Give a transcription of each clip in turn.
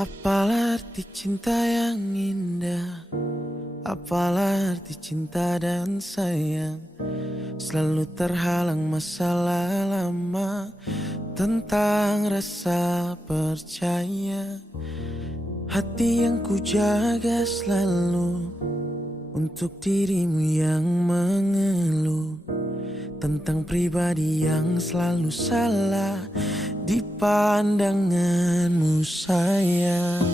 Apalah arti cinta yang indah, apalah arti cinta dan sayang. Selalu terhalang masalah lama tentang rasa percaya. Hati yang ku jaga selalu untuk dirimu yang mengeluh tentang pribadi yang selalu salah di pandanganmu sayang.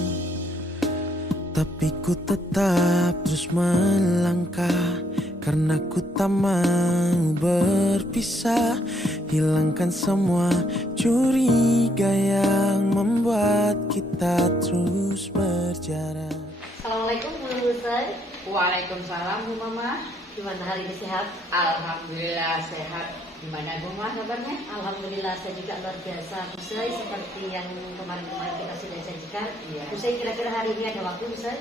Tapi ku tetap terus melangkah karena ku tak mau berpisah. Hilangkan semua curiga yang membuat kita terus berjarak. Assalamualaikum Bu Ustaz. Waalaikumsalam Bu Mama. Gimana hari ini, sehat? Alhamdulillah sehat. Gimana Bu Mama kabarnya? Alhamdulillah saya juga luar biasa Bu Ustaz, seperti yang kemarin-kemarin kita sudah janjikan. Iya. Bu Ustaz, kira-kira hari ini ada waktu Bu Ustaz?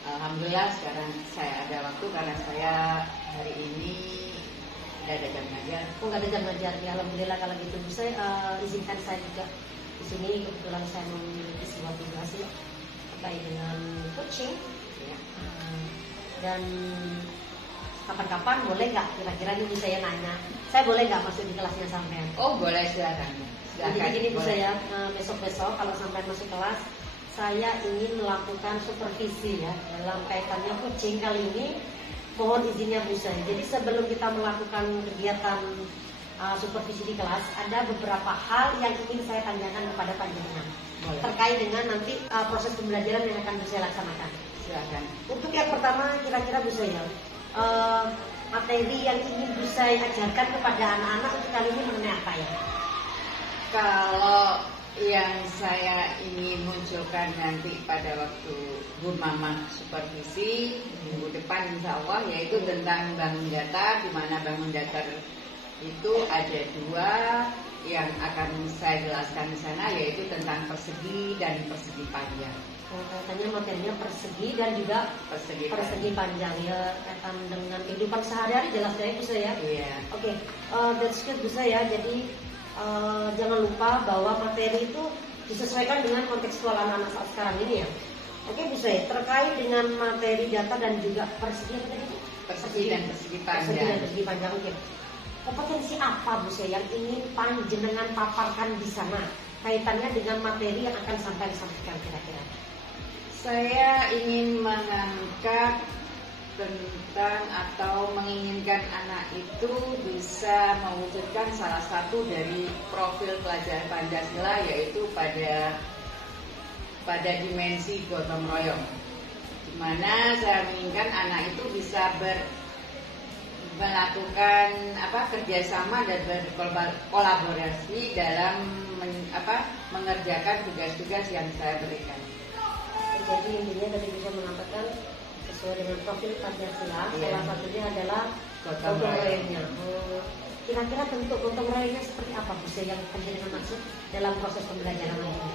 Alhamdulillah sekarang saya ada waktu karena saya hari ini tidak ada jam ngajar. Oh, nggak ada jam ngajar. Ya, alhamdulillah kalau gitu Bu Ustaz, izinkan saya juga di sini. Kebetulan saya memiliki sebuah tugas ya, terkait dengan coaching Ya. dan kapan-kapan boleh nggak kira-kira ini saya nanya, saya boleh nggak masuk di kelasnya sampean? Oh boleh, silakan. Jadi gini Bu saya, besok-besok kalau sampai masuk kelas, saya ingin melakukan supervisi ya dalam kaitannya coaching kali ini. Mohon izinnya Bu saya. Jadi sebelum kita melakukan kegiatan supervisi di kelas, ada beberapa hal yang ingin saya tanyakan kepada panjenengan terkait dengan nanti proses pembelajaran yang akan saya laksanakan. Silakan. Untuk yang pertama, kira-kira Bu saya, materi yang ingin Bu saya ajarkan kepada anak-anak untuk kali ini mengenai apa ya? Kalau yang saya ingin munculkan nanti pada waktu Bu Mama supervisi minggu depan insya Allah, yaitu tentang bangun datar, di mana bangun datar itu ada dua yang akan saya jelaskan di sana, yaitu tentang persegi dan persegi panjang. Katanya materinya persegi dan juga persegi panjang ya, kaitan dengan kehidupan sehari-hari jelas ya Bu saya. Iya. Oke, that's good Bu saya. Jadi jangan lupa bahwa materi itu disesuaikan dengan kontekstual anak-anak saat sekarang ini ya. Oke Bu saya, terkait dengan materi data dan juga persegi apa tadi? Persegi dan persegi panjang. Persegi dan persegi panjang. Oke. Kompetensi apa Bu saya yang ingin panjenengan paparkan di sana kaitannya dengan materi yang akan sampai disampaikan kira-kira? Saya ingin mengangkat tentang atau menginginkan anak itu bisa mewujudkan salah satu dari profil pelajar Pancasila, yaitu pada dimensi gotong royong, di mana saya menginginkan anak itu bisa melakukan kerjasama dan berkolaborasi dalam mengerjakan tugas-tugas yang saya berikan. Jadi intinya tadi bisa mengatakan sesuai dengan profil Pancasila, salah satunya adalah gotong royongnya. Kira-kira bentuk gotong royongnya seperti apa Bu yang panjenengan maksud dalam proses pembelajaran ini?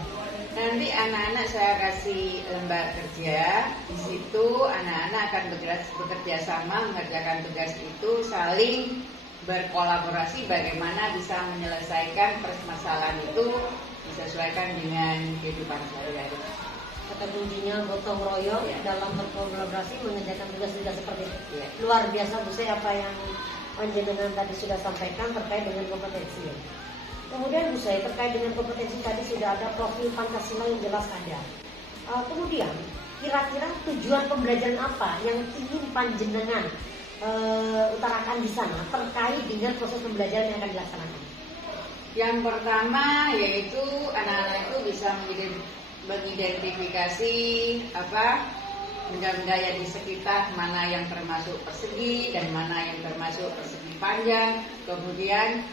Nanti anak-anak saya kasih lembar kerja, di situ anak-anak akan bekerja sama mengerjakan tugas itu, saling berkolaborasi bagaimana bisa menyelesaikan permasalahan itu disesuaikan dengan kehidupan sehari-hari. Kata kuncinya gotong royong Ya. dalam berkolaborasi mengerjakan tugas-tugas seperti itu. Ya. Luar biasa Bu apa yang panjenengan tadi sudah sampaikan terkait dengan kompetensi. Kemudian Bu terkait dengan kompetensi tadi sudah ada profil Pancasila yang jelas ada. Kemudian kira-kira tujuan pembelajaran apa yang ingin panjenengan utarakan di sana terkait dengan proses pembelajaran yang akan dilaksanakan? Yang pertama yaitu anak-anak itu bisa mengidentifikasi benda-benda yang di sekitar, mana yang termasuk persegi dan mana yang termasuk persegi panjang. Kemudian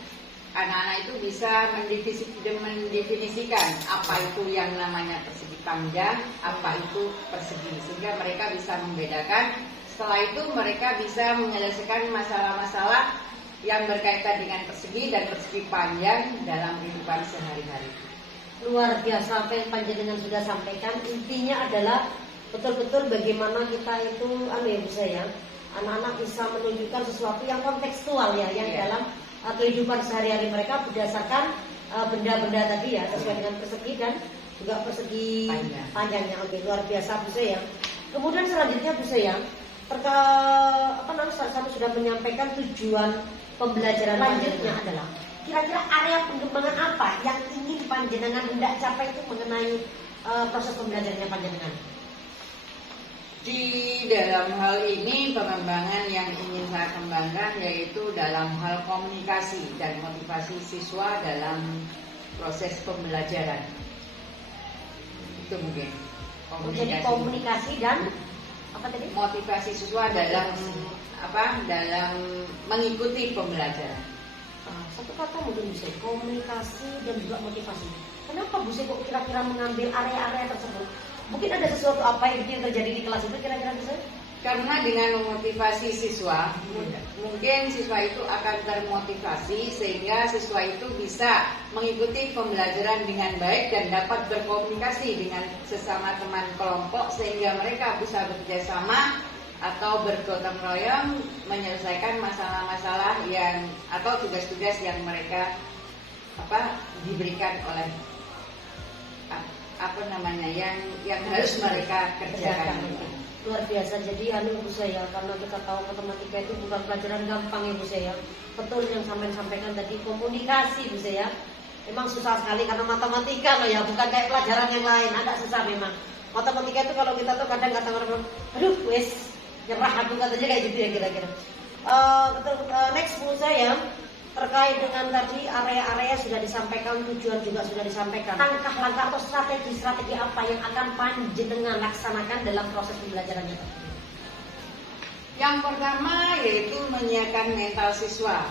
anak-anak itu bisa mendefinisikan apa itu yang namanya persegi panjang, apa itu persegi, sehingga mereka bisa membedakan. Setelah itu mereka bisa menyelesaikan masalah-masalah yang berkaitan dengan persegi dan persegi panjang dalam kehidupan sehari-hari. Luar biasa apa yang panjenengan sudah sampaikan. Intinya adalah betul-betul bagaimana kita itu anak-anak bisa menunjukkan sesuatu yang kontekstual ya, yang dalam kehidupan sehari-hari mereka berdasarkan benda-benda tadi ya, sesuai dengan persegi dan juga persegi Panjang. panjangnya. Oke, luar biasa Bu Sayang. Kemudian selanjutnya Bu Sayang, saya sudah menyampaikan tujuan pembelajaran lanjutnya adalah kira-kira area pengembangan apa yang ingin panjenengan hendak capai itu mengenai proses pembelajarannya panjenengan. Di dalam hal ini pengembangan yang ingin saya kembangkan yaitu dalam hal komunikasi dan motivasi siswa dalam proses pembelajaran. Itu mungkin. Jadi komunikasi dan apa tadi? Motivasi siswa dalam dalam mengikuti pembelajaran. Satu kata mungkin bisa komunikasi dan juga motivasi. Kenapa Bu Sri kok kira-kira mengambil area-area tersebut? Mungkin ada sesuatu apa yang terjadi di kelas itu kira-kira bisa? Karena dengan memotivasi siswa, mungkin siswa itu akan termotivasi sehingga siswa itu bisa mengikuti pembelajaran dengan baik dan dapat berkomunikasi dengan sesama teman kelompok sehingga mereka bisa bekerja sama atau bergotong royong menyelesaikan masalah-masalah yang atau tugas-tugas yang mereka diberikan oleh yang harus mereka kerjakan. Luar biasa. Jadi Bu saya, karena kita tahu matematika itu bukan pelajaran gampang ya Bu saya. Betul yang sampaikan tadi, komunikasi Bu saya. Memang susah sekali karena matematika loh ya, bukan kayak pelajaran yang lain, agak susah memang. Matematika itu kalau kita tuh kadang kata orang, aduh wes nyerah aku katanya kayak gitu ya kira-kira. Next Bu saya, terkait dengan tadi area-area sudah disampaikan, tujuan juga sudah disampaikan. Langkah-langkah atau strategi apa yang akan panjenengan laksanakan dalam proses pembelajarannya? Yang pertama yaitu menyiapkan mental siswa.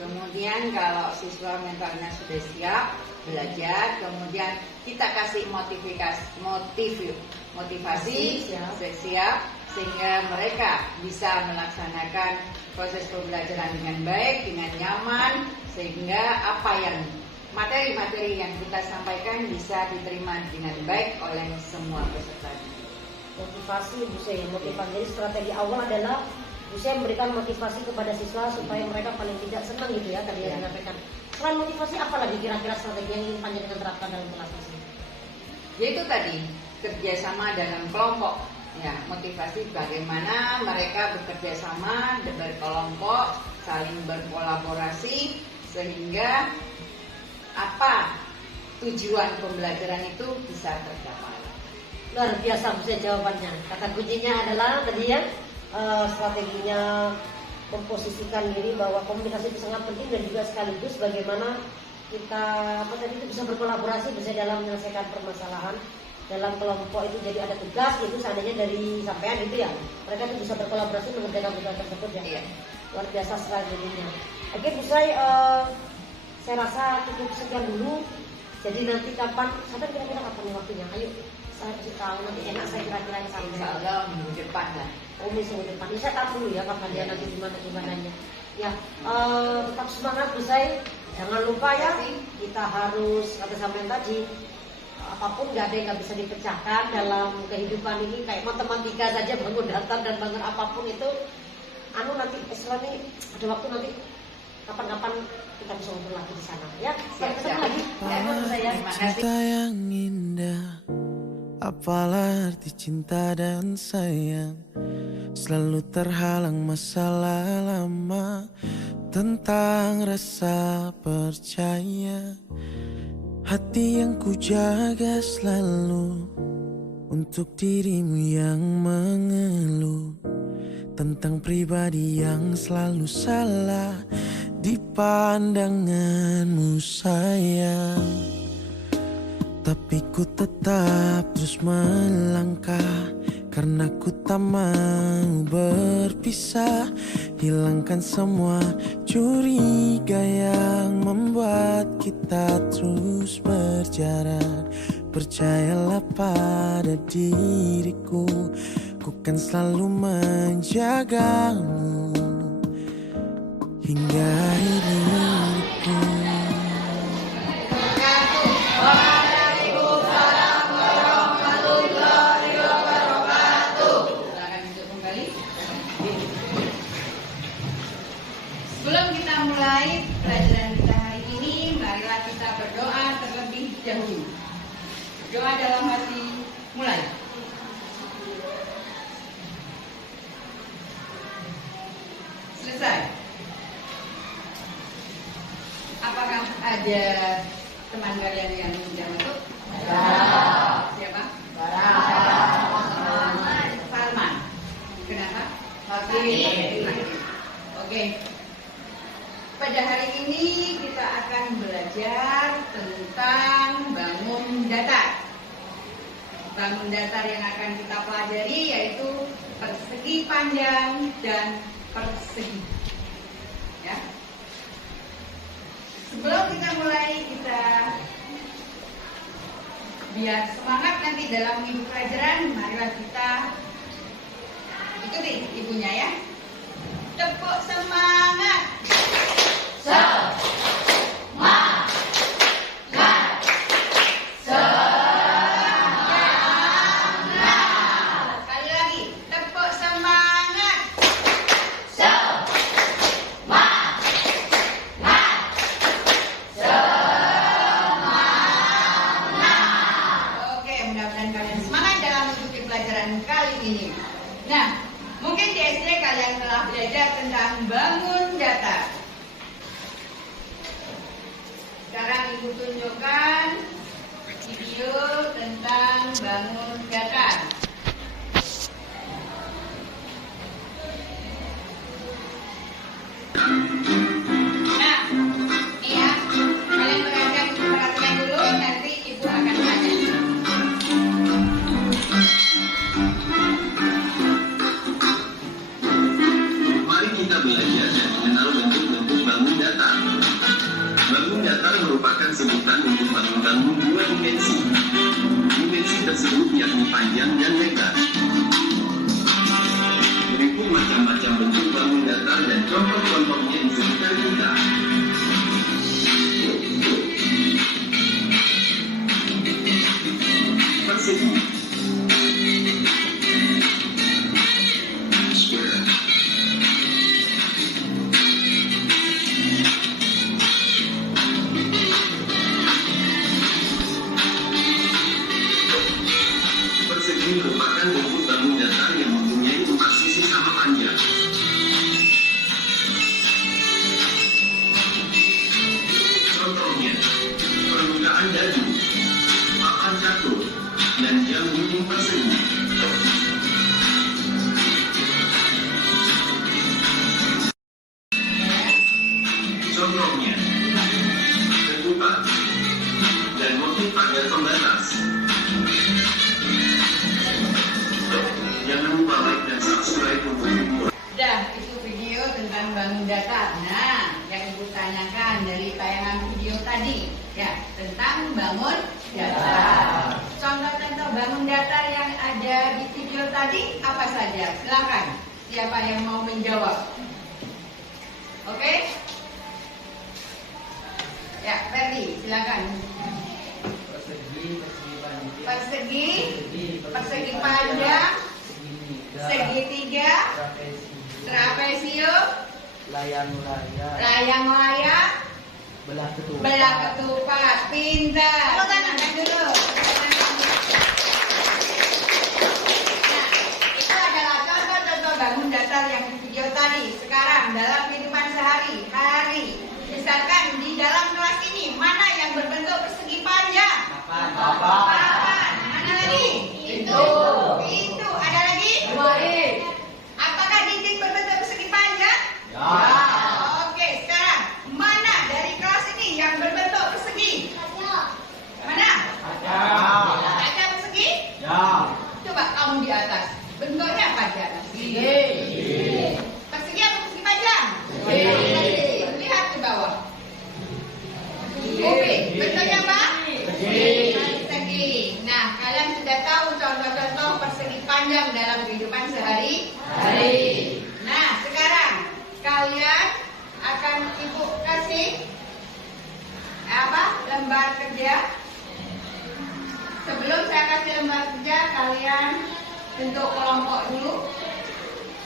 Kemudian kalau siswa mentalnya sudah siap belajar, kemudian kita kasih motivasi siap sehingga mereka bisa melaksanakan proses pembelajaran dengan baik, dengan nyaman, sehingga materi-materi yang kita sampaikan bisa diterima dengan baik oleh semua peserta. Motivasi Bu Saya, motivasi. Jadi strategi awal adalah Bu Saya memberikan motivasi kepada siswa supaya mereka paling tidak senang gitu ya tadi yang disampaikan. Selain motivasi apa lagi kira-kira strategi yang ingin panjenengan terapkan dalam kelas ini? Yaitu tadi kerjasama dalam kelompok. Ya, motivasi bagaimana mereka bekerja sama, berkelompok, saling berkolaborasi sehingga tujuan pembelajaran itu bisa tercapai. Luar biasa bisa jawabannya. Kata kuncinya adalah tadi ya strateginya memposisikan diri bahwa komunikasi itu sangat penting dan juga sekaligus bagaimana kita itu bisa berkolaborasi bisa dalam menyelesaikan permasalahan. Dalam kelompok itu jadi ada tugas itu seandainya dari sampean itu ya mereka itu bisa berkolaborasi mengerjakan tugas tersebut ya. Iya. Luar biasa strateginya. Oke Bu saya rasa cukup sekian dulu. Jadi nanti kapan sampai kira-kira kapan waktunya? Ayo saya kasih tahu nanti enak saya kira-kira yang sampai. Insya Allah minggu depan lah. Minggu depan. Ini saya tahu dulu ya kapan dia nanti gimananya. Ya tetap semangat Bu saya. Jangan lupa ya kita harus kata sampean tadi. Apapun nggak ada yang nggak bisa dipecahkan dalam kehidupan ini kayak matematika saja bangun datar dan bangun apapun itu nanti ini ada waktu nanti kapan-kapan kita bisa ngobrol lagi di sana ya. Sampai ketemu lagi. Cinta yang indah, apalah arti cinta dan sayang, selalu terhalang masalah lama tentang rasa percaya. Hati yang ku jaga selalu untuk dirimu yang mengeluh tentang pribadi yang selalu salah di pandanganmu sayang. Tapi ku tetap terus melangkah karena ku tak mau berpisah. Hilangkan semua curiga yang membuat kita terus berjarak. Percayalah pada diriku, ku kan selalu menjagamu hingga hidupku. Sebelum kita mulai pelajaran kita hari ini, marilah kita berdoa terlebih dahulu. Doa dalam hati, mulai. Selesai. Apakah ada teman kalian yang sudah masuk? Siapa? Salman. Kenapa? Oke. Pada hari ini kita akan belajar tentang bangun datar. Bangun datar yang akan kita pelajari yaitu persegi panjang dan persegi. Ya. Sebelum kita mulai, kita biar semangat nanti dalam minggu pelajaran, marilah kita ikuti ibunya ya. Tepuk semangat. Sekali lagi, tepuk semangat. Oke, mudah-mudahan kalian semangat dalam mengikuti pelajaran kali ini. Nah, mungkin di SD kalian telah belajar tentang bangun datar. Sekarang Ibu tunjukkan video tentang bangun datar. Nah, ini ya, kalian perhatikan dulu, nanti Ibu akan tanya. Mari kita belajar dan mengenal bentuk-bentuk bangun datar. Bangun datar merupakan sebutan untuk bangun-bangun dua dimensi. Dimensi tersebut yakni panjang dan lebar. Berikut macam-macam bentuk bangun datar dan contoh-contohnya di sekitar kita. Persegi. Square. Persegi merupakan bentuk bangun datar yang mempunyai 4 sisi sama panjang. Contohnya, permukaan dadu, papan catur, dan jam dinding persegi. Contohnya, ketupat, dan motif pagar pembatas. Jangan lupa like dan subscribe untuk video. Dah, itu video tentang bangun datar. Nah, yang Ibu tanyakan dari tayangan video tadi, ya, tentang bangun datar. Contoh-contoh bangun datar yang ada di video tadi apa saja? Silakan. Siapa yang mau menjawab? Oke? Ya, Ferdi, silakan. Persegi panjang, segitiga, trapesio, layang-layang, belah ketupat. Pintar. Tepuk tangan dulu. Nah, itu adalah contoh-contoh bangun datar yang di video tadi. Sekarang dalam kehidupan sehari-hari, misalkan di dalam kelas ini mana yang berbentuk persegi panjang? Papan. Mana lagi? Pintu. Ada lagi? Apakah dinding berbentuk persegi panjang? Ya. Oke, sekarang mana dari kelas ini yang berbentuk persegi? Mana? Ada persegi? Ya. Coba kamu di atas. Bentuknya apa di atas? Persegi apa persegi panjang? Lihat ke bawah. Oke, bentuknya apa? Persegi. Nah, kalian sudah tahu contoh-contoh persegi panjang dalam kehidupan sehari-hari. Nah, sekarang kalian akan Ibu kasih lembar kerja. Sebelum saya kasih lembar kerja, kalian bentuk kelompok dulu.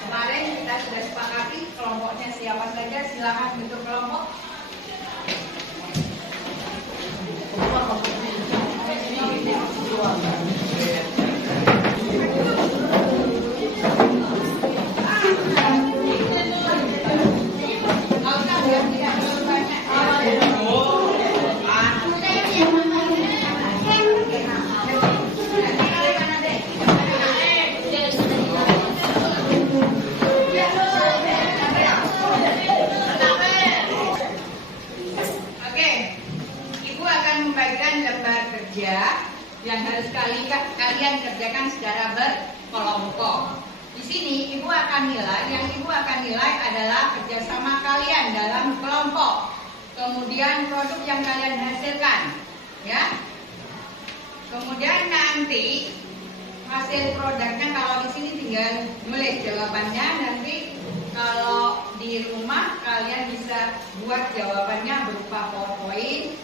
Kemarin kita sudah sepakati kelompoknya siapa saja. Silakan bentuk kelompok. kalian kerjakan secara berkelompok. Di sini ibu akan nilai, yang ibu akan nilai adalah kerjasama kalian dalam kelompok. Kemudian produk yang kalian hasilkan, ya. Kemudian nanti hasil produknya kalau di sini tinggal nulis jawabannya. Nanti kalau di rumah kalian bisa buat jawabannya berupa PowerPoint,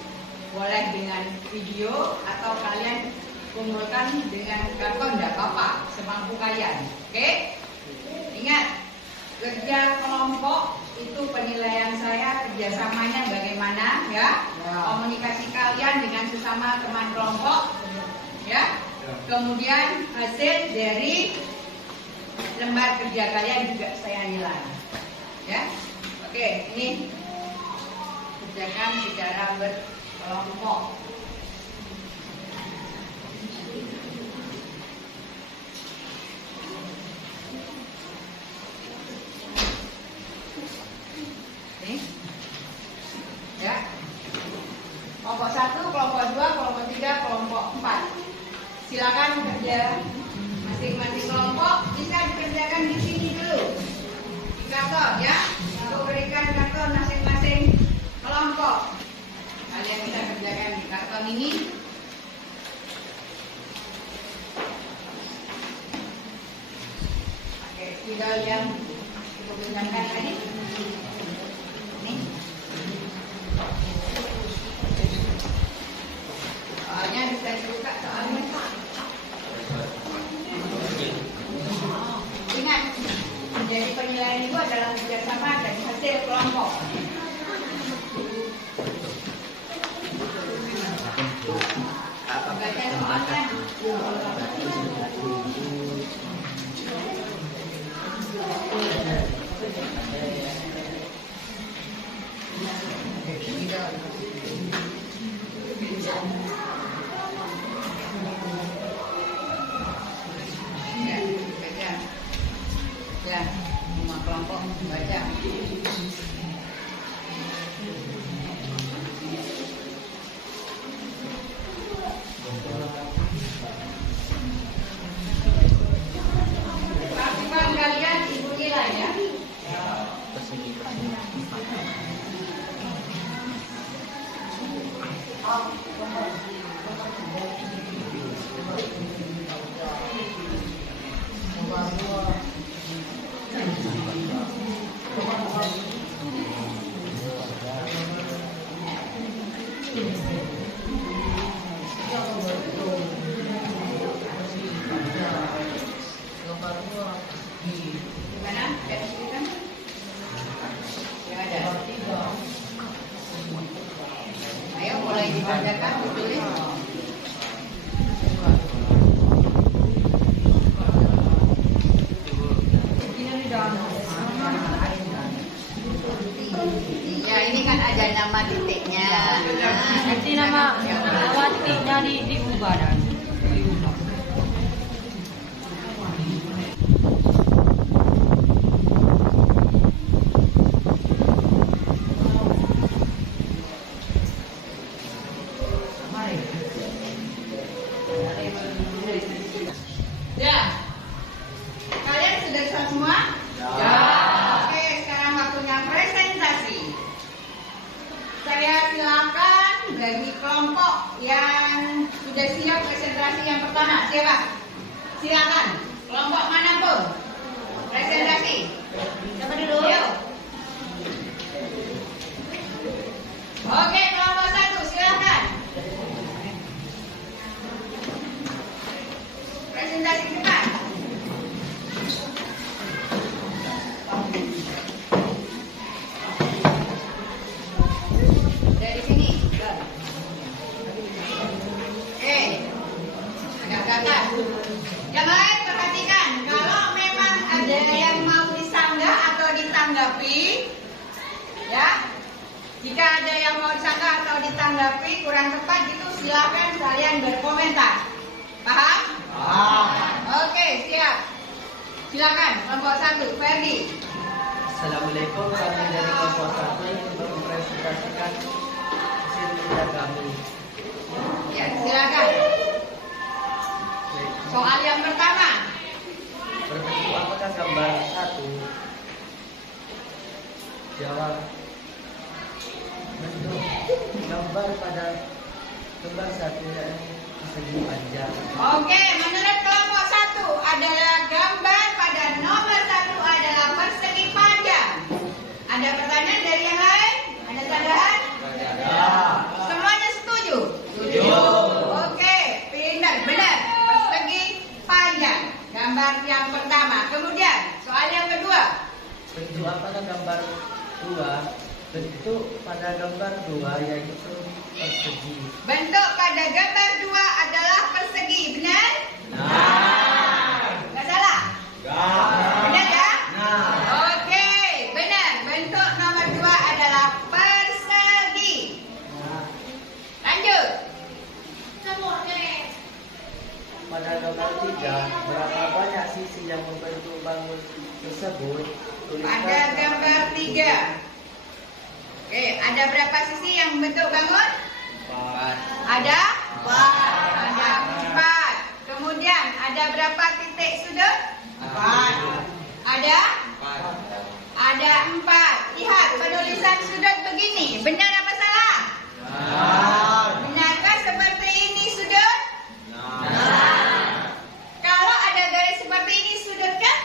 boleh dengan video atau kalian kumpulkan dengan karton, tidak apa-apa, semampu kalian. Oke? Ingat, kerja kelompok itu penilaian saya kerjasamanya bagaimana, ya? Komunikasi kalian dengan sesama teman kelompok, ya? Kemudian hasil dari lembar kerja kalian juga saya nilai, ya? Oke, ini kerjakan secara berkelompok. Ya, kelompok 1, kelompok 2, kelompok 3, kelompok 4. Silakan kerja masing-masing kelompok bisa dikerjakan di sini dulu di karton, ya. Untuk berikan karton masing-masing kelompok, kalian bisa kerjakan di karton ini. Pakai spidol yang untuk gunakan tadi. Soalnya bisa dibuka soalnya. Ingat, menjadi penilaian itu adalah kerjasama dan hasil kelompok. Baca soalnya. Ya, semua kelompok baca. Pastikan kalian ibu nilai, ya. Gimana? Yang ada. Ayo mulai dibacakan, ditulis. Ya, ini kan ada nama titiknya. Nanti nama titiknya diubah dan diubah. Ya, kalian sudah siap semua? Ya. Oke, sekarang waktunya presentasi. Saya silakan bagi kelompok yang sudah siap presentasi yang pertama. Siapa? Silakan. Kelompok manapun. Presentasi. Siapa dulu? Yuk. Oke, kelompok 1 silakan. Presentasi cepat. Dari sini. Oke. Agak gagal. Yang lain perhatikan, kalau memang ada yang mau disanggah atau ditanggapi, ya. Jika ada yang mau disanggah atau ditanggapi kurang tepat gitu, silakan kalian berkomentar. Paham? Oke, siap. Silakan kelompok 1, Ferdi. Assalamualaikum, kami dari kelompok 1 ingin mempresentasikan hasil kerja kami. Ya, silakan. Soal yang pertama. Berbentuk apakah gambar 1? Jawab. Bentuk gambar pada gambar 1 yakni persegi panjang. Oke, menurut kelompok 1 adalah gambar pada nomor 1 adalah persegi panjang. Ada pertanyaan dari yang lain? Ada tambahan? Semuanya setuju? Setuju. Oke, benar. Persegi panjang. Gambar yang pertama. Kemudian, soal yang kedua. Bentuk apakah gambar 2? Bentuk pada gambar 2 yaitu persegi. Bentuk pada gambar 2 adalah persegi, benar? Nggak salah? Benar ya? Oke, benar. Bentuk nomor 2 adalah persegi. Lanjut. Pada gambar 3, berapa banyak sisi yang membentuk bangun tersebut? Pada gambar 3. Oke, ada berapa sisi yang membentuk bangun? 4. Ada? Ada 4. Kemudian ada berapa titik sudut? 4. Ada? 4. Lihat penulisan sudut begini. Benar apa salah? Benarkah seperti ini sudut? Kalau ada garis seperti ini sudut kan?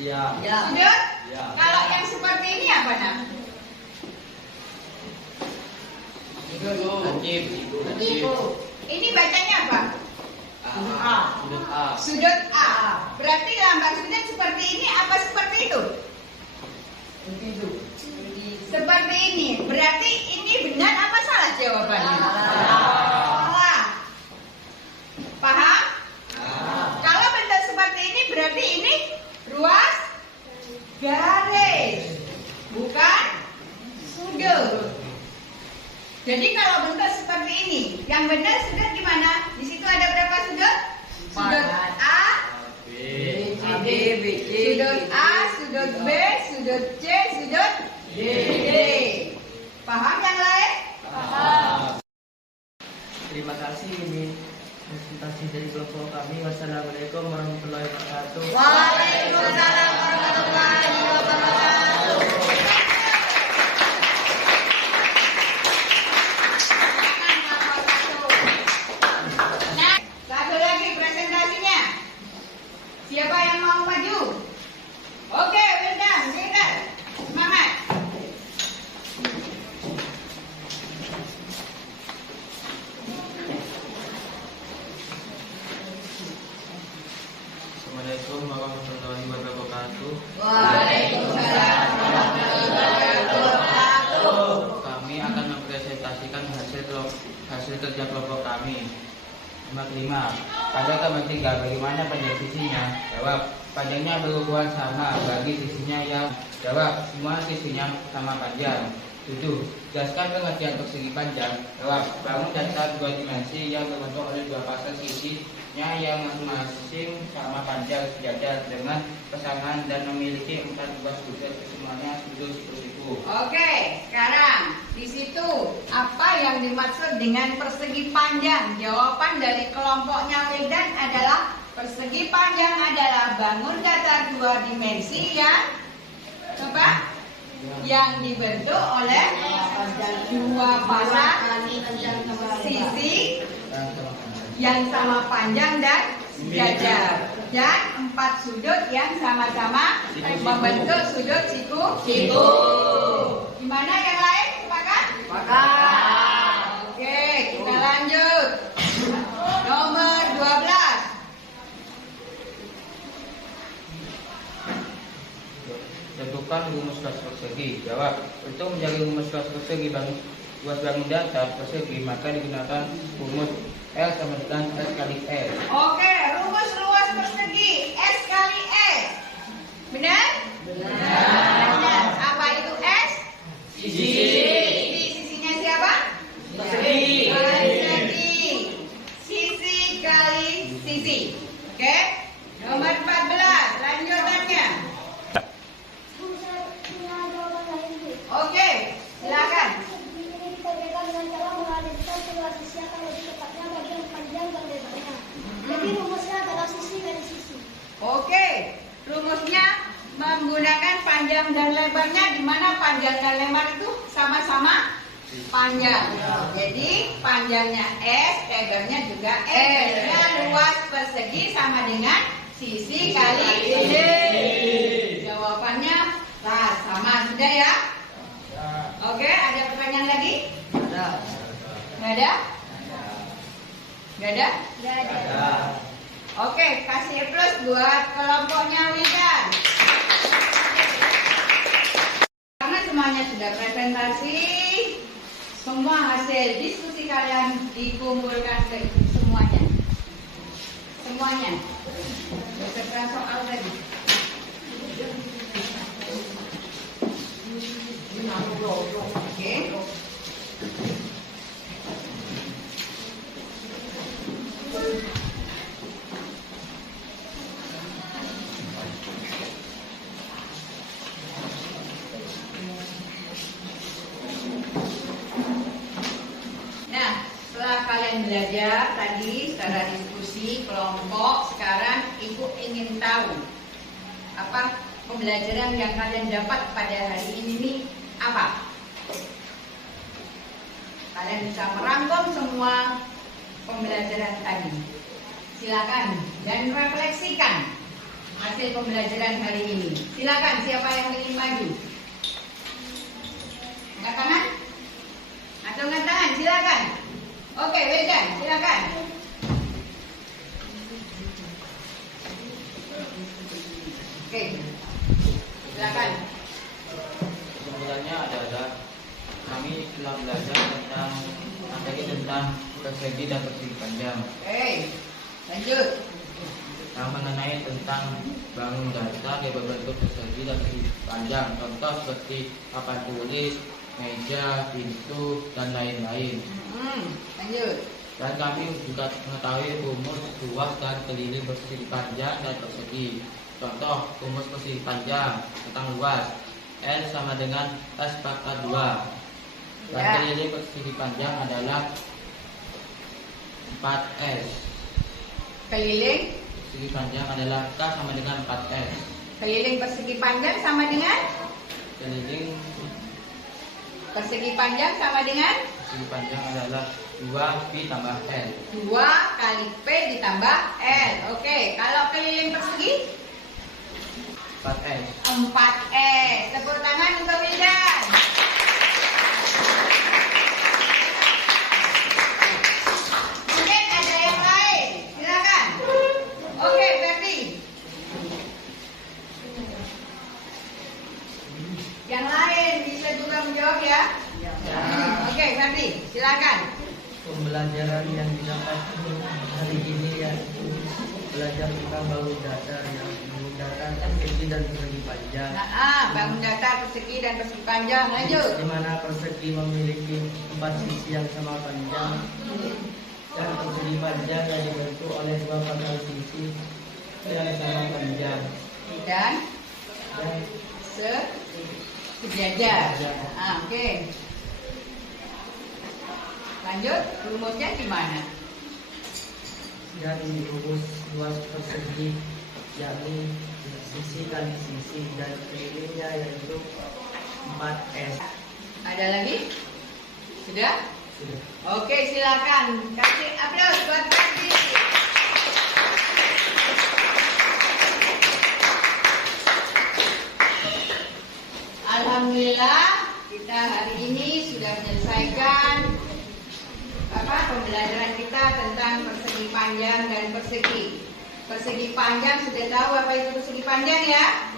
Iya. Sudut? Kalau yang seperti ini apa nak? Ini bacanya apa? Sudut A. Berarti lambang sudut seperti ini apa seperti itu? Seperti ini. Berarti ini benar apa salah jawabannya? Salah. Paham? Kalau bentuk seperti ini berarti ini ruas garis, bukan sudut. Jadi kalau bentuk seperti ini, yang benar sudut gimana? Di situ ada berapa sudut? Sudut A, sudut A, sudut B, sudut C, sudut D. Paham yang lain? Terima kasih, ini presentasi dari kelompok kami. Wassalamualaikum warahmatullahi wabarakatuh. Waalaikumsalam warahmatullahi wabarakatuh. Nah, satu lagi presentasinya. Siapa yang mau maju? Oke, Wildan, semangat. Assalamualaikum warahmatullahi wabarakatuh. Waalaikumsalam warahmatullahi wabarakatuh. Kami akan mempresentasikan hasil kerja kelompok kami. Nomor 5. Pada gambar 3, bagaimana panjang sisinya? Jawab. Panjangnya berhubungan sama bagi sisinya yang jawab. Semua sisinya sama panjang. 7. Jelaskan pengertian persegi panjang. Jawab. Bangun datar 2 dimensi yang terbentuk oleh 2 pasang sisinya yang masing-masing sama panjang sejajar dengan pasangan dan memiliki 4 buah sudut, semuanya sudut siku-siku. Oke, sekarang di situ apa yang dimaksud dengan persegi panjang? Jawaban dari kelompoknya Wildan adalah persegi panjang adalah bangun datar 2 dimensi yang apa? Yang dibentuk oleh 2 pasang sisi yang sama panjang dan sejajar, dan 4 sudut yang sama-sama membentuk sudut siku. Gimana yang lain? Sepakat? Sepakat. Oke, kita lanjut. Nomor 12. Tentukan rumus garis persegi. Jawab. Untuk mencari rumus garis persegi luas bangun datar persegi, maka digunakan rumus L sama dengan S kali S. Oke, rumus luas persegi S kali S. Benar? Benar. Apa itu S? Sisi. Sisinya siapa? Persegi. Sisi kali sisi. Oke. Nomor 14. Lanjutannya. Oke, silakan. Ini dikerjakan dengan cara mengalihkan seluas sisi atau lebih tepatnya bagian panjang dan lebarnya. dan lebarnya, di mana panjang dan lebar itu sama-sama panjang. Jadi panjangnya S, lebarnya juga S. Ya, luas persegi sama dengan sisi kali D. Jawabannya lah sama, sudah ya? Oke, ada pertanyaan lagi? Nggak ada? Nggak ada? Oke, kasih plus buat kelompoknya Widan. Karena semuanya sudah presentasi, semua hasil diskusi kalian dikumpulkan ke semuanya. Semuanya. Beserta soal tadi. Oke. Nah, setelah kalian belajar tadi secara diskusi kelompok, sekarang Ibu ingin tahu apa pembelajaran yang kalian dapat pada hari ini nih, apa? Kalian bisa merangkum semua pembelajaran tadi. Silakan dan refleksikan hasil pembelajaran hari ini. Silakan, siapa yang ingin maju? Angkat tangan? Atau angkat tangan? Silakan. Oke, Wedan, silakan. Oke, silakan. Sebenarnya adalah kami telah belajar tentang persegi dan persegi panjang. Oke, lanjut. Yang mengenai tentang bangun datar yang berbentuk persegi dan persegi panjang. Contoh seperti papan tulis, meja, pintu, dan lain-lain. Lanjut. Dan kami juga mengetahui rumus luas dan keliling persegi panjang dan persegi. Contoh rumus persegi panjang tentang luas, L sama dengan S pangkat 2. Dan Ya. keliling persegi panjang adalah 4S. Keliling. Persegi panjang adalah K sama dengan 4S. Keliling persegi panjang sama dengan? Keliling Persegi panjang sama dengan? persegi panjang adalah 2P tambah L. 2 kali P ditambah L. Oke, kalau keliling persegi? 4S. 4S. Tepuk tangan untuk Wildan. Mungkin ada yang lain. Silakan. Oke, Ferdi. Yang lain bisa juga menjawab ya. Oke, Ferdi, silakan. Pembelajaran yang didapat hari ini yaitu belajar tentang bangun datar yang menggunakan persegi dan persegi panjang. Bangun datar persegi dan persegi panjang. Lanjut. Di mana persegi memiliki 4 sisi yang sama panjang dan persegi panjang yang dibentuk oleh 2 pangkal sisi yang sama panjang. Dan sejajar. Oke. Lanjut, rumusnya gimana? Dan rumus luas persegi yakni sisi kali sisi dan kelilingnya yaitu 4S. Ada lagi? Sudah? Sudah. Oke, silakan kasih aplaus buat Ferdi. Alhamdulillah kita hari ini sudah menyelesaikan pembelajaran kita tentang persegi panjang dan persegi. Persegi panjang sudah tahu apa itu persegi panjang ya?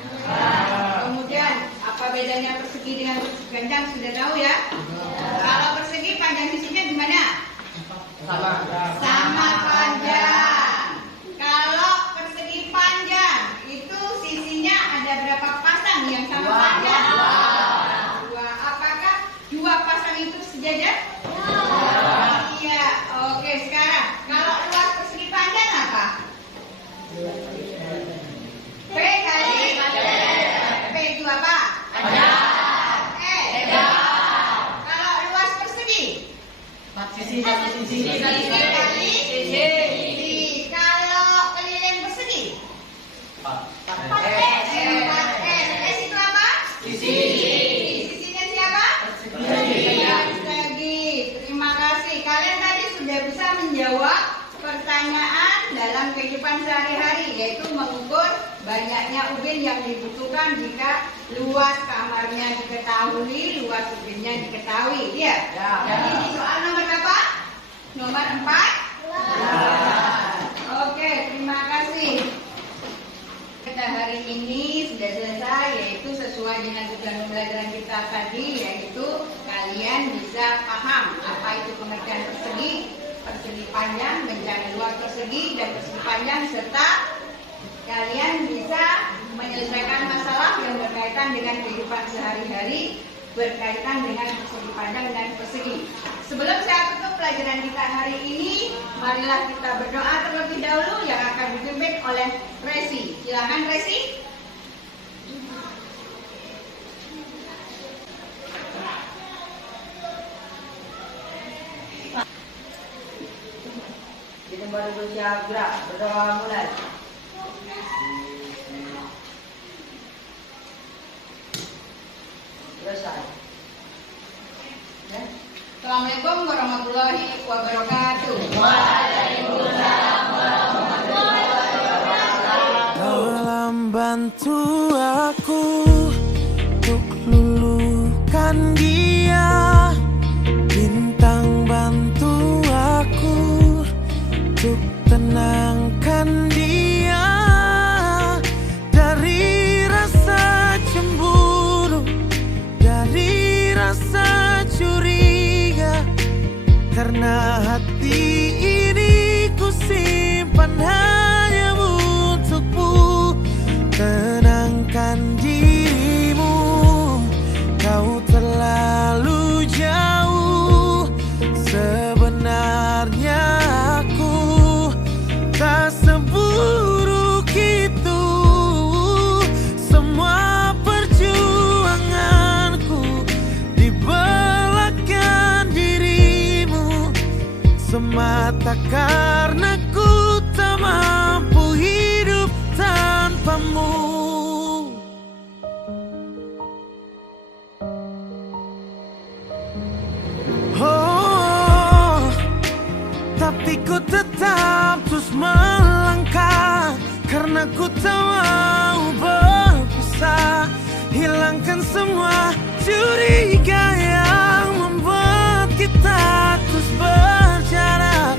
Kemudian apa bedanya persegi dengan persegi panjang sudah tahu ya? Kalau persegi panjang sisinya gimana? Sama panjang. Kalau persegi panjang itu sisinya ada berapa pasang yang sama panjang? 2. Apakah 2 pasang itu sejajar? Iya. Oke, sekarang kalau luas persegi panjang apa? P kali P itu apa? Kalau luas persegi? Sisi kali sisi. Kalau keliling persegi? 4S. S itu apa? yaitu mengukur banyaknya ubin yang dibutuhkan jika luas kamarnya diketahui, luas ubinnya diketahui. Ya. Jadi di soal nomor berapa? Nomor 4. Oke, terima kasih. Kita hari ini sudah selesai, yaitu sesuai dengan tujuan pembelajaran kita tadi, yaitu kalian bisa paham apa itu pengertian persegi, persegi panjang, menjadi luas persegi, dan persegi panjang, serta kalian bisa menyelesaikan masalah yang berkaitan dengan kehidupan sehari-hari, berkaitan dengan persegi panjang dan persegi. Sebelum saya tutup pelajaran kita hari ini, marilah kita berdoa terlebih dahulu yang akan dipimpin oleh Resi. Silakan Resi. Kita baru berusaha gerak, berdoa mulai. Selesai. Ya. Assalamualaikum warahmatullahi wabarakatuh. Tolong bantu aku untuk luluhkan dia. Bintang bantu aku untuk tenangkan dia dari rasa cemburu, dari rasa curiga. Karena hati ini ku simpan hanya untukmu. Tenangkan dirimu, kau terlalu jauh. Sebenarnya aku tak seburuk itu. Semua perjuanganku di belakang dirimu, semata karena ku tak mampu hidup tanpamu. Oh, tapi ku tetap terus melangkah, karena ku tak mau berpisah. Hilangkan semua curiga yang membuat kita terus berjarak.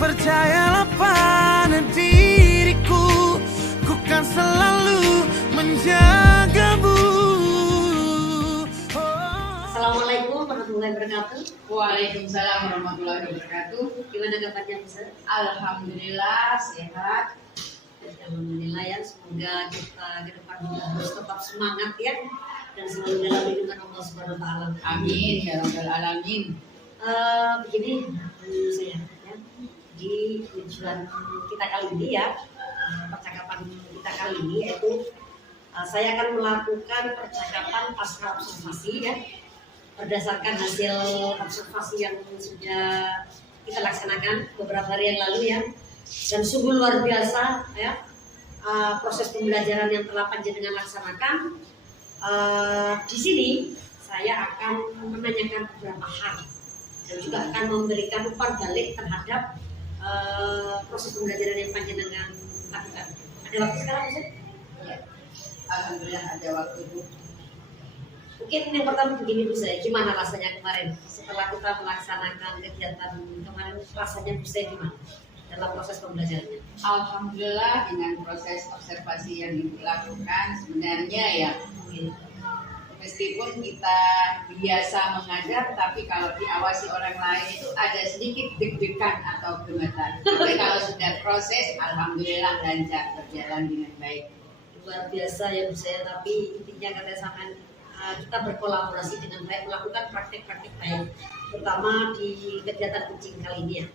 Percayalah pada diriku, ku kan selalu menjagamu. Assalamualaikum warahmatullahi wabarakatuh. Waalaikumsalam warahmatullahi wabarakatuh. Gimana kabarnya Bisa? Alhamdulillah sehat. Alhamdulillah ya, semoga kita ke depan harus tetap semangat ya, dan selalu dalam lindungan Allah Subhanahu wa taala. Amin ya rabbal alamin. Begini saya ya, di tujuan kita kali ini ya, percakapan kita kali ini yaitu saya akan melakukan percakapan pasca observasi ya, berdasarkan hasil observasi yang sudah kita laksanakan beberapa hari yang lalu ya, dan sungguh luar biasa ya proses pembelajaran yang telah panjenengan laksanakan. Di sini saya akan menanyakan beberapa hal dan juga akan memberikan umpan balik terhadap proses pembelajaran yang panjenengan lakukan. Ada waktu sekarang Ustaz? Ya. Alhamdulillah ada waktu Bu. Mungkin yang pertama begini Bu saya, gimana rasanya kemarin setelah kita melaksanakan kegiatan kemarin, rasanya Bu saya gimana dalam proses pembelajarannya? Alhamdulillah dengan proses observasi yang dilakukan sebenarnya ya, meskipun kita biasa mengajar, tapi kalau diawasi orang lain itu ada sedikit deg-degan atau gemetar. Tapi kalau sudah proses, alhamdulillah lancar, berjalan dengan baik. Luar biasa ya Bu saya, tapi intinya katanya sampai kita berkolaborasi dengan baik, melakukan praktik-praktik baik, terutama di kegiatan kucing kali ini ya.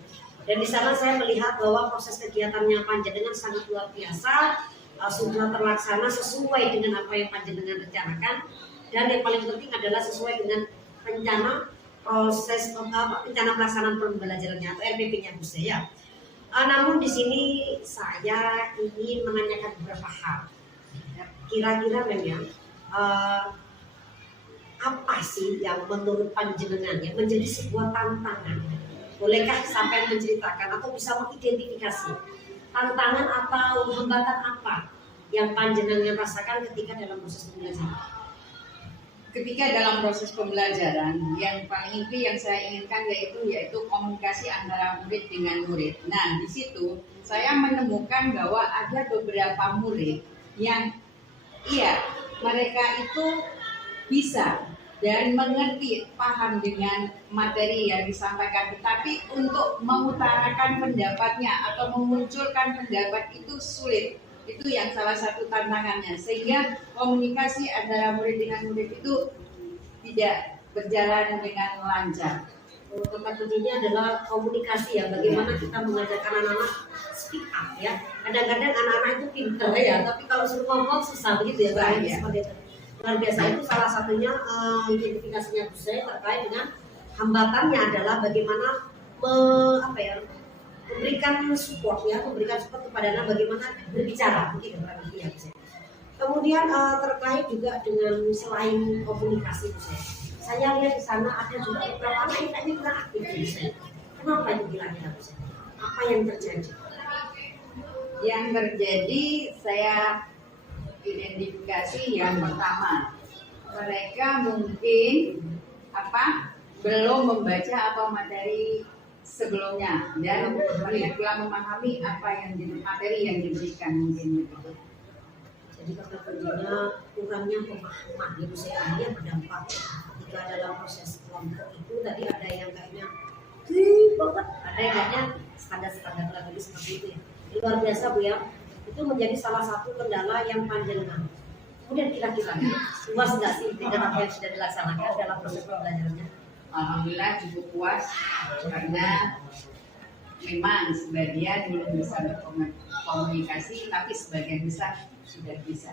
Dan di sana saya melihat bahwa proses kegiatannya panjenengan sangat luar biasa, sudah terlaksana sesuai dengan apa yang panjenengan rencanakan, dan yang paling penting adalah sesuai dengan rencana proses rencana pelaksanaan pembelajarannya atau RPP-nya Bu saya. Namun di sini saya ingin menanyakan beberapa hal. Kira-kira memang apa sih yang menurut panjenengan ya menjadi sebuah tantangan? Bolehkah sampai menceritakan atau bisa mengidentifikasi tantangan atau hambatan apa yang panjenengan rasakan ketika dalam proses pembelajaran? Ketika dalam proses pembelajaran, yang paling inti yang saya inginkan yaitu komunikasi antara murid dengan murid. Nah, di situ saya menemukan bahwa ada beberapa murid yang mereka itu bisa dan mengerti, paham dengan materi yang disampaikan, tetapi untuk mengutarakan pendapatnya atau memunculkan pendapat itu sulit. Itu yang salah satu tantangannya, sehingga komunikasi antara murid dengan murid itu tidak berjalan dengan lancar. Tempat kuncinya adalah komunikasi ya, bagaimana kita mengajarkan anak-anak speak up ya. Kadang-kadang anak-anak itu pintar ya, tapi kalau suruh ngomong susah begitu ya, Pak. Seperti itu. Luar biasa, itu salah satunya identifikasinya Bu saya terkait dengan hambatannya adalah bagaimana memberikan support kepada anak bagaimana berbicara begitu ya Bu saya. Kemudian terkait juga dengan selain komunikasi Bu saya lihat di sana ada juga beberapa anak yang kayaknya kurang aktif Bu saya. Kenapa itu kira-kira Bu saya? Apa yang terjadi? Yang terjadi saya identifikasi yang pertama, mereka mungkin belum membaca materi sebelumnya dan mereka belum memahami materi yang diberikan mungkin begitu. Jadi kata kuncinya kurangnya pemahaman itu saya yang berdampak ketika dalam proses kelompok itu tadi ada yang kayaknya banget, ada yang kayaknya standar-standar lagi seperti itu ya. Luar biasa Bu ya. Itu menjadi salah satu kendala yang panjenengan. Kemudian kira-kira puas nggak sih dengan apa yang sudah dilaksanakan dalam proses pembelajarannya? Alhamdulillah cukup puas karena memang sebagian belum bisa berkomunikasi, tapi sebagian besar sudah bisa.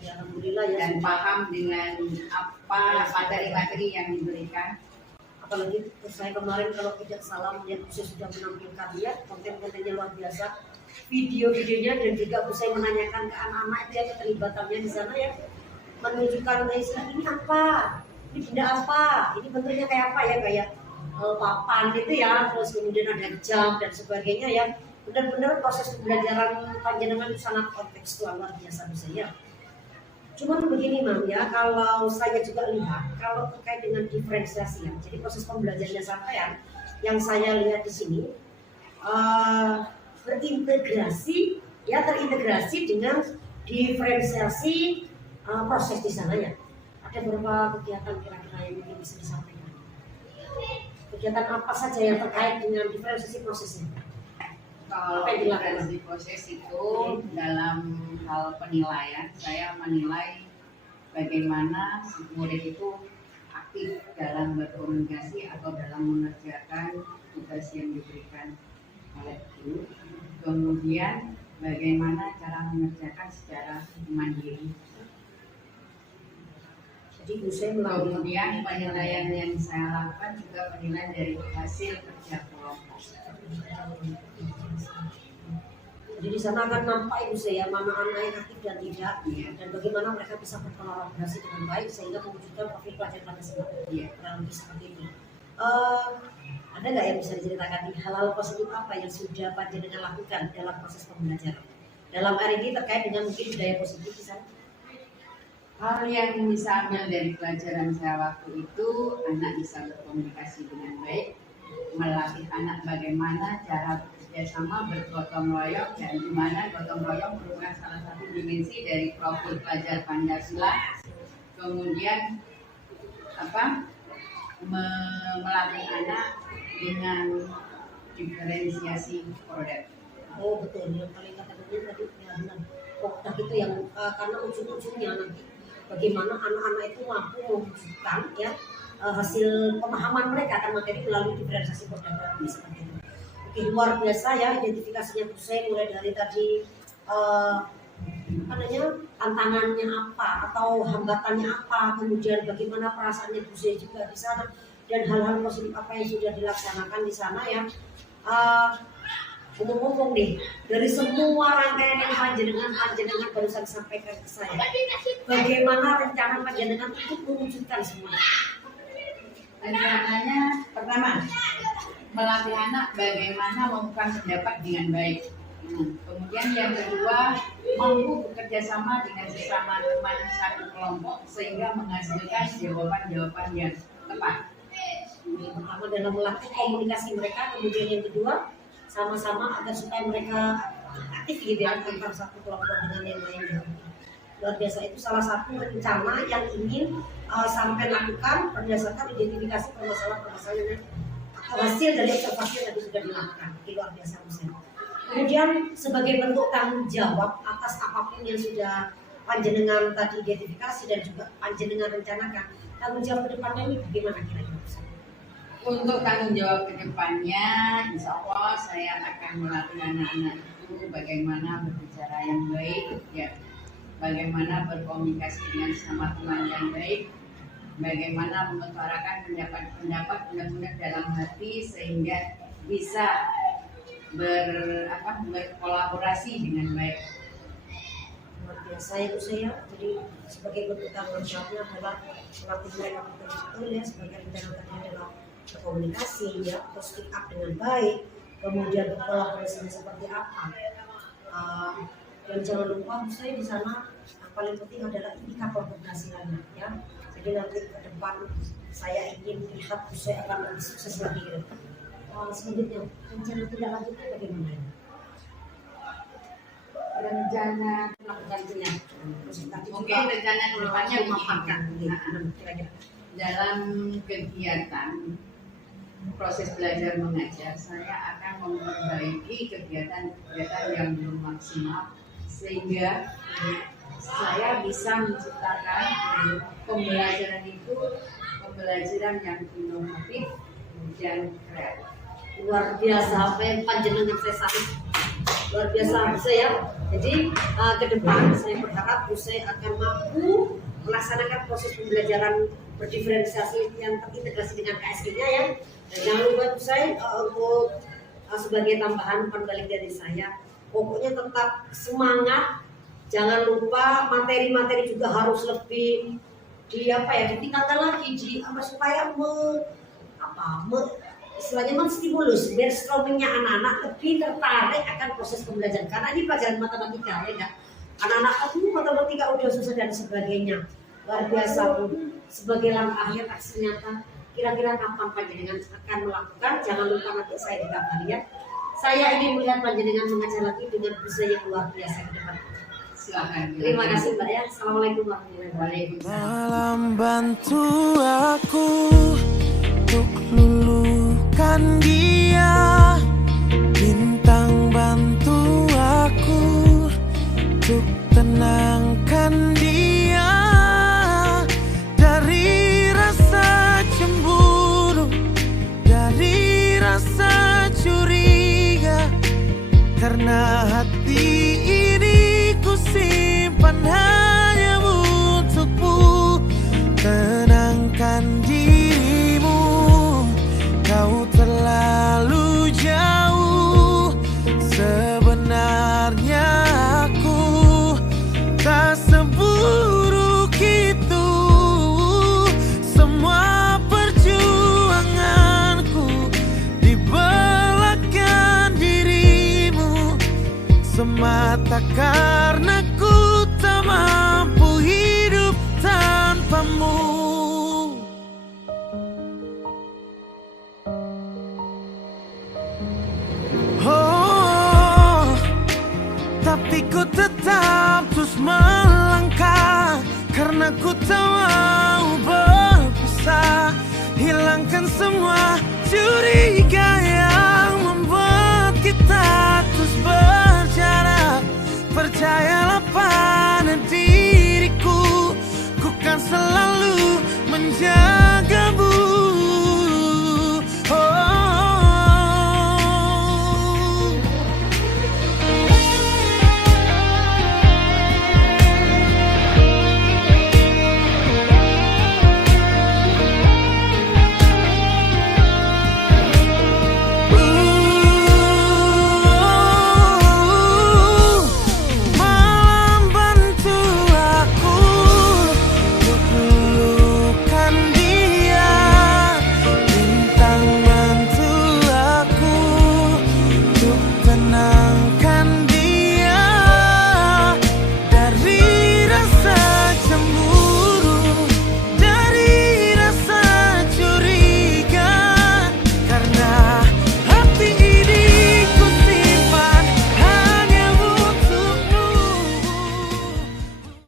Ya, alhamdulillah ya. Dan paham dengan apa materi-materi yang diberikan. Apalagi saya kemarin kalau tidak salah melihat saya sudah menampilkan ya konten-kontennya luar biasa. Video-videonya dan juga saya menanyakan ke anak-anak dia keterlibatannya di sana ya, menunjukkan ini apa, ini benda apa, ini bentuknya kayak apa ya, kayak papan gitu ya, terus kemudian ada jam dan sebagainya ya. Benar-benar proses pembelajaran panjenengan sangat kontekstual luar biasa saya. Cuman begini Mam ya, kalau saya juga lihat kalau terkait dengan diferensiasi ya, jadi proses pembelajarannya sampean yang saya lihat di sini terintegrasi dengan diferensiasi proses di sana ya. Ada beberapa kegiatan kira-kira yang mungkin bisa disampaikan. Kegiatan apa saja yang terkait dengan diferensiasi prosesnya? Kalau diferensiasi proses itu dalam hal penilaian, saya menilai bagaimana si murid itu aktif dalam berkomunikasi atau dalam mengerjakan tugas yang diberikan oleh guru. Kemudian bagaimana cara mengerjakan secara mandiri. Jadi kemudian penilaian yang saya lakukan juga penilaian dari hasil kerja kelompok. Jadi di sana akan nampak Ibu saya mana anak yang aktif dan tidak, dan bagaimana mereka bisa berkolaborasi dengan baik sehingga mewujudkan profil pelajar Pancasila. Kurang lebih seperti itu. Ada nggak yang bisa diceritakan di hal-hal positif apa yang sudah panjenengan lakukan dalam proses pembelajaran? Dalam hari ini terkait dengan mungkin budaya positif di sana. Hal yang bisa ambil dari pelajaran saya waktu itu, anak bisa berkomunikasi dengan baik, melatih anak bagaimana cara bekerjasama, bergotong royong, dan di mana gotong royong merupakan salah satu dimensi dari profil pelajar Pancasila. Kemudian melatih anak dengan diferensiasi produk. Oh betul, yang paling katanya tadi ya benar. Produk itu yang karena ujung-ujungnya nanti bagaimana anak-anak itu mampu mewujudkan ya hasil pemahaman mereka akan materi melalui diferensiasi produk seperti itu. Oke, luar biasa ya identifikasinya Bu saya mulai dari tadi tantangannya apa atau hambatannya apa, kemudian bagaimana perasaannya Bu saya juga di sana dan hal-hal positif apa yang sudah dilaksanakan di sana ya. Ngomong-ngomong nih, dari semua rangkaian yang panjenengan barusan sampaikan ke saya, bagaimana rencana panjenengan untuk mewujudkan semua? Rencananya pertama, melatih anak bagaimana mengungkapkan pendapat dengan baik. Kemudian yang kedua, mampu bekerja sama dengan sesama teman satu kelompok sehingga menghasilkan jawaban-jawaban yang tepat. Yang pertama dalam melatih komunikasi mereka, kemudian yang kedua sama-sama agar supaya mereka aktif gitu ya antar satu kelompok dengan yang lainnya. Luar biasa, itu salah satu rencana yang ingin sampai lakukan berdasarkan identifikasi permasalahan-permasalahan yang hasil dari observasi yang tadi sudah dilakukan. Itu luar biasa Hussein. Kemudian sebagai bentuk tanggung jawab atas apapun yang sudah panjenengan tadi identifikasi dan juga panjenengan rencanakan, tanggung jawab ke depannya ini bagaimana kira-kira Hussein? Untuk tanggung jawab ke depannya, insya Allah saya akan melatih anak-anak itu bagaimana berbicara yang baik, ya, bagaimana berkomunikasi dengan sesama teman yang baik, bagaimana mengutarakan pendapat-pendapat benar-benar dalam hati sehingga bisa berkolaborasi dengan baik. Luar biasa ya Bu saya. Jadi sebagai bentuk tanggung jawabnya adalah melatih mereka betul-betul ya sebagai rencana tadi adalah berkomunikasi ya, atau speak up dengan baik, kemudian berkolaborasinya seperti apa. Dan jangan lupa Bu saya di sana yang paling penting adalah indikator keberhasilannya ya. Jadi nanti ke depan saya ingin lihat Bu saya akan lebih sukses lagi gitu. Selanjutnya rencana tidak lanjutnya bagaimana? Rencana Melakukannya. mungkin rencana kedepannya begini. Dalam kegiatan proses belajar mengajar, saya akan memperbaiki kegiatan-kegiatan yang belum maksimal sehingga saya bisa menciptakan pembelajaran itu pembelajaran yang inovatif dan kreatif. Luar biasa apa yang panjenengan saya salut, luar biasa Bu saya. Jadi ke depan saya berharap Bu saya akan mampu melaksanakan proses pembelajaran berdiferensiasi yang terintegrasi dengan KSG-nya ya. Dan jangan lupa Bu saya untuk sebagai tambahan balik dari saya, pokoknya tetap semangat. Jangan lupa materi-materi juga harus lebih ditingkatkan lagi supaya istilahnya menstimulus biar stromingnya anak-anak lebih tertarik akan proses pembelajaran, karena ini pelajaran matematika ya enggak. Anak-anak matematika udah susah dan sebagainya. Luar biasa Bu. Sebagai langkah akhir aksi nyata, kira-kira kapan panjenengan akan melakukan? Jangan lupa nanti saya dikabari ya. Saya ingin melihat panjenengan mengajar lagi dengan usaha yang luar biasa ke depan. Silakan. Terima kasih Mbak ya. Assalamualaikum warahmatullahi wabarakatuh. Malam bantu aku untuk luluhkan dia, bintang bantu aku untuk tenangkan dia dari rasa cemburu, dari rasa curiga, karena hati ini ku simpan hanya untukmu. Tenangkan dirimu, kau terlalu jauh. Sebenarnya aku tak seburuk itu. Semua perjuanganku di belakang dirimu, semata karena ku tak mampu hidup tanpamu. Oh, tapi ku tetap terus melangkah karena ku tahu